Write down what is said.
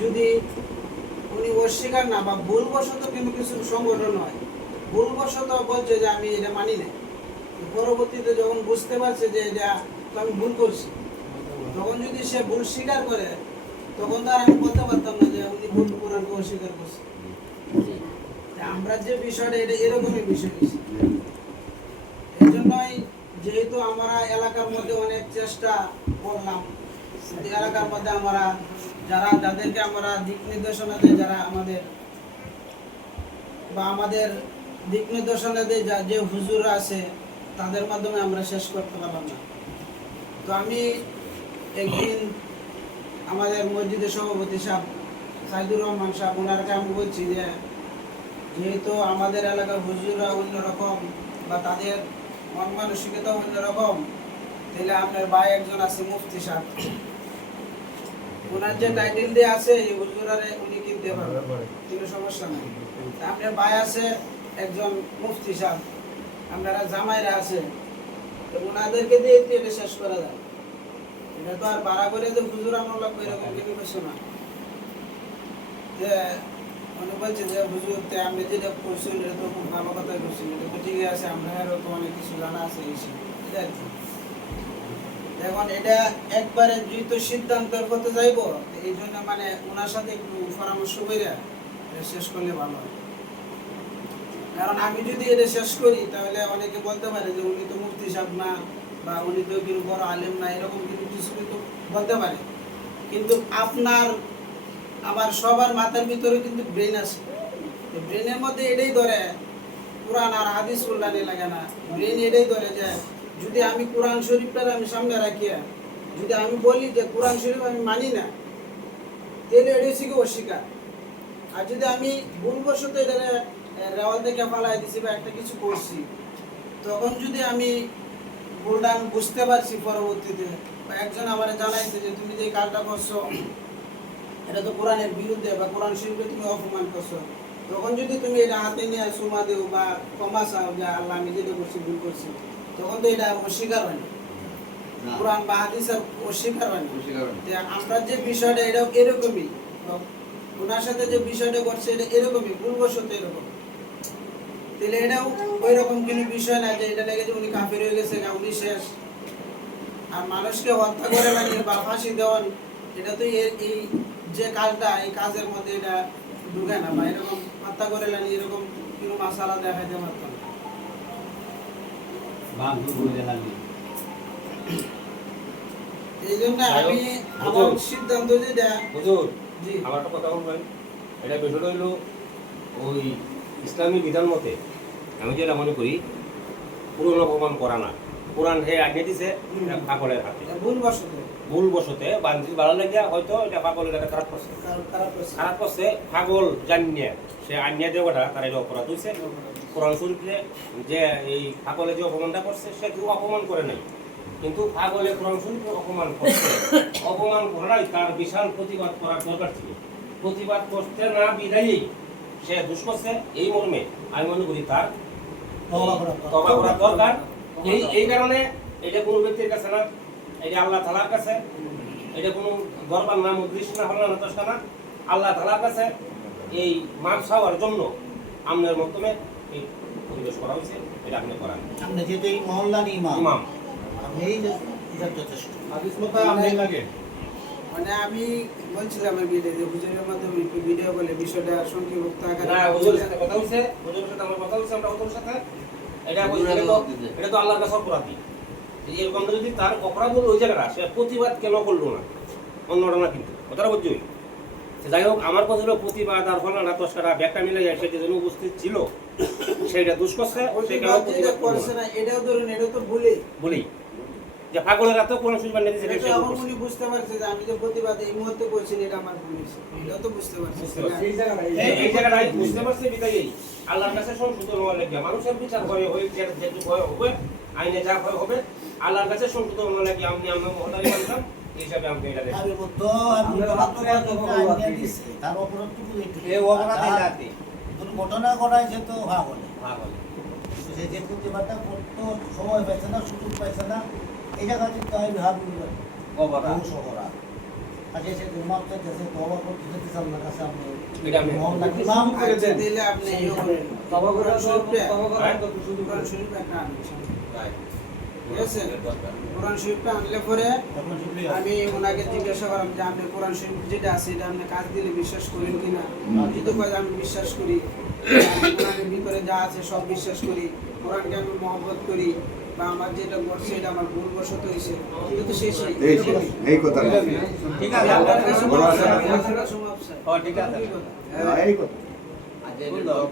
যদি উনি অস্বীকার না বা ভুলবশত কিন্তু কিছু সংগঠন হয়, ভুলবশত বলছে যে আমি এটা মানি না পরবর্তীতে যখন বুঝতে পারছে যে এটা তো আমি ভুল করছি, তখন যদি সে ভুল স্বীকার করে, তখন তো আর আমি বলতে পারতাম না যে উনি ভুল কোরআনকে অস্বীকার করছে। আমরা যে বিষয়টা, এটা এরকমই বিষয় এই জন্যই যেহেতু আমরা এলাকার মধ্যে অনেক চেষ্টা করলাম এলাকার মধ্যে আমরা যারা, যাদেরকে আমরা দিক নির্দেশনা দেয় যারা আমাদের বা আমাদের দিক নির্দেশনা দেয় যা- যে হুজুর আছে, তাদের মাধ্যমে আমরা শেষ করতে পারলাম না। তো আমি একদিন আমাদের মসজিদের সভাপতি সাহেব, সাইদুর রহমান সাহেব ওনারকে আমি বলছি যে, যেহেতু আমাদের এলাকার হুজুররা অন্যরকম বা তাদের মন মানসিকতা অন্যরকম, তাহলে আপনার ভাই একজন আছে মুফতি সাহেব। ওনার যে টাইটেল দিয়ে আছে, এই হুজুরারে উনি কিনতে পারবেন। কোনো সমস্যা নেই। আপনার ভাই আছে, একজন মুফতি সাহেব। আপনারা জামাইরা আছে। তো ওনাদেরকে দিয়ে তো এটা শেষ করা যায় এটা তো আর ভাড়া করে যে হুজুর আমার লাগবে এরকম কিছু না। যে মনে বলছে যে, হুজুর, তে আপনি যেটা করছেন, এটা তো খুব ভালো কথা করছেন। এটা তো ঠিকই আছে আমরা তো অনেক কিছু জানা আছে এই সব। এখন এটা একবারে দ্রুত সিদ্ধান্তের পথে যাইব এই জন্য মানে ওনার সাথে একটু পরামর্শ করে শেষ করলে ভালো হয়। কারণ আমি যদি এটা শেষ করি, তাহলে অনেকে বলতে পারে যে উনি তো মুফতি সাহেব না, বা উনি তো কিন্তু বড় আলেম না, এরকম কিন্তু কিছু কিন্তু বলতে পারে। কিন্তু আপনার, আমার সবার মাথার ভিতরে কিন্তু ব্রেন আছে। ব্রেনের মধ্যে এটাই ধরে পুরান আর হাদিস উল্লানি লাগে না। ব্রেন এটাই ধরে যে যদি আমি কোরআন শরীফটার আমি সামনে রাখি যদি আমি বলি যে কোরআন শরীফ আমি মানি না, তাহলে এটাই হচ্ছে কি অস্বীকার? আর যদি আমি ভুলবশত এটা রেওয়াল থেকে ফালাই দিছি বা একটা কিছু করছি, তখন যদি আমি ভুলটা আমি বুঝতে পারছি পরবর্তীতে, বা একজন আমার জানাইছে যে তুমি যে কাজটা করছ, এটা তো কোরআনের বিরুদ্ধে বা কোরআন শরীফকে তুমি অপমান করছ, তখন যদি তুমি এটা হাতে নিয়ে সুমা দেও বা ক্ষমা চাও যে আল্লাহ আমি যেটা করছি ভুল করছি তখন তো এটা অস্বীকার হয় কোরআন বা হাদিসের অস্বীকার হয় না। যে আমরা যে বিষয়টা এটা এরকমই। ওনার সাথে যে বিষয়টা এটা এরকমই ভুলবশত এরকম। তাহলে এটাও ওই রকম কোনো বিষয় না যে এটা লেগে যে উনি কাফের হয়ে গেছে না উনি শেষ। আর মানুষকে হত্যা করে লাগিয়ে বা ফাঁসি দেওয়ান এটা তো এই যে কাজটা এই কাজের মধ্যে এটা ঢুকে না বা এরকম হত্যা করে লানি এরকম কোনো মশালা দেখাতে পারতাম না। এই জন্য আমি আমার সিদ্ধান্ত যেটা হুজুর জি। আমার একটা কথা বলবেন। এটা বিষয়টা হইল ওই ইসলামী বিধান মতে আমি যেটা মনে করি পুরনো অপমান করা না। কোরআন হে আগে দিছে পাগলের হাতে। ভুলবশত বান্ধি ভালো লাগিয়া হয়তো এটা পাগলের হাতে খারাপ করছে। খারাপ করছে। পাগল জানিয়ে। সে আনিয়া দেওয়াটা তার এটা অপরাধ হয়েছে কোরআন শরীফে যে এই পাগলে যে অপমানটা করছে সে কেউ অপমান করে নাই। কিন্তু পাগলে কোরআন শরীফে অপমান করছে। অপমান করাই তার বিশাল প্রতিবাদ করার দরকার ছিল। প্রতিবাদ করতে না বিদায়ী সে দুষ করছে এই মর্মে। আমি মনে করি তার তবা করা দরকার। এই এই কারণে এটা কোনো ব্যক্তির কাছে না এটা আল্লাহ তালার কাছে। এটা কোনো দরবার নাম উদ্দেশ্য না হল না দশটা না। আল্লাহ তালার কাছে এই মাপ চাওয়ার জন্য আমনের মাধ্যমে এই পরিবেশ করা হয়েছে এটা আপনি করান। আপনি যেহেতু এই মহল্লার ইমাম ইমাম। এই যথেষ্ট। মানে আমি বলছিলাম কি যে হুজুরের মাধ্যমে ভিডিও বলে বিষয়টা সংক্ষিপ্ত আকারে না হুজুরের সাথে কথা হয়েছে হুজুরের সাথে আমার কথা হয়েছে আমরা হুজুরের সাথে। এটা এটা তো আল্লাহর কাছে অপরাধী। এরকমটা যদি তার অপরাধ হলো ওই জায়গাটা সে প্রতিবাদ কেন করল না? অন্যটা না কিন্তু। কথাটা বুঝছি? যাই হোক আমার কথা হলো প্রতিবাদ আর হলো না দশটা ব্যাগটা মিলে যায় সে যেন উপস্থিত ছিল সেইটা দুষ করছে সে কেন প্রতিবাদ যেটা প্রতিবাদ করল করছে না? না এটাও ধরুন এটা তো ভুলে বলি যে পাগলের কোনো সুযোগ এটা এখন উনি বুঝতে পারছে যে আমি যে প্রতিবাদ এই মুহূর্তে করছি এটা আমার ভুল হয়েছে। এটাও তো বুঝতে পারছে। এই- এই জায়গাটাই বুঝতে পারছি বিদায়ী। আল্লাহর কাছে সংশোধন হওয়া লাগে মানুষের বিচার হয় হয় যেটুকু হয় হবে আইনে যা হয় হবে আল্লাহর কাছে সংশোধন হওয়া লাগে আমি আমরা মহতারি মানতাম হিসাবে আমাকে এটা দেখি তার আপনি অপরাধটুকু এইটুকু। এ অপরাধে জাতি দুর্ঘটনা ঘটাইছে তো হা বলে। হ্যাঁ বলে। সে যে প্রতিবাদটা করতো সময় পাইছে না সুযোগ পাইছে না এই জায়গা থেকে আমি ভাবি অপরাধ। অপরাধ। আগে সে মাপ চাইতেছে তবা করতে চাইতেছে আপনার কাছে আপনি আপনি ইয়ে করবেন। কোরআন শরীফে হ্যাঁ? কোরআন শরীফে একটা আনবেন। ঠিক আছে? কোরআন শরীফটা আনলে পরে আমি ওনাকে জিজ্ঞাসা করলাম যে আপনি কোরআন শরীফ যেটা আছে এটা আপনি কাজ দিলে বিশ্বাস করেন কিনা? যদি কয় আমি বিশ্বাস করি। কোরআনের ভিতরে যা আছে সব বিশ্বাস করি। কোরআনকে আমি মহব্বত করি বা আমার যেটা ঘটছে এটা আমার ভুলবশত হয়েছে কিন্তু সে সেই- এই কথা ঠিক আছে আপনার কাছে। চাই, চাই। ঠিক আছে। হ্যাঁ, এই কথা। লোক